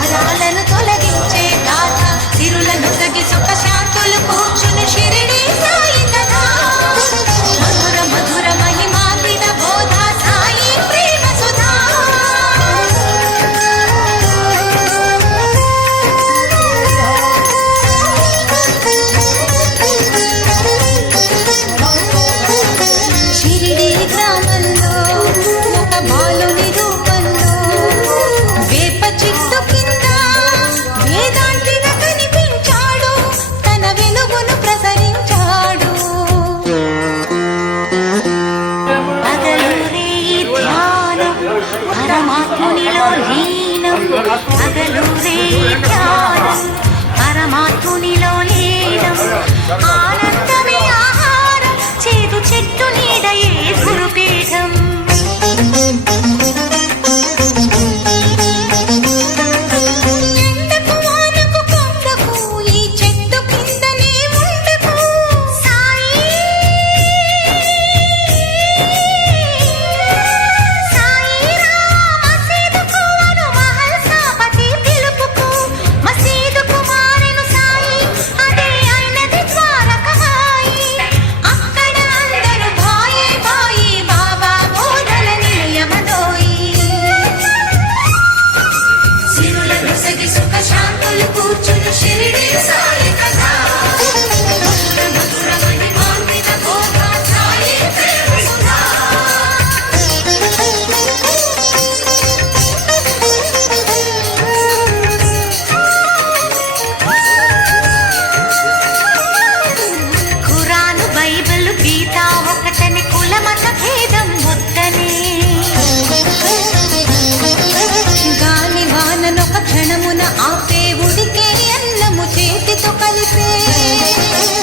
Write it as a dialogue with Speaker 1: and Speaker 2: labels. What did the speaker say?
Speaker 1: భారాలను తొలగి
Speaker 2: పరమాత్మునిలో
Speaker 1: లీనం పగలు రే పరమాత్మునిలో
Speaker 2: లీనం
Speaker 1: পেয়ে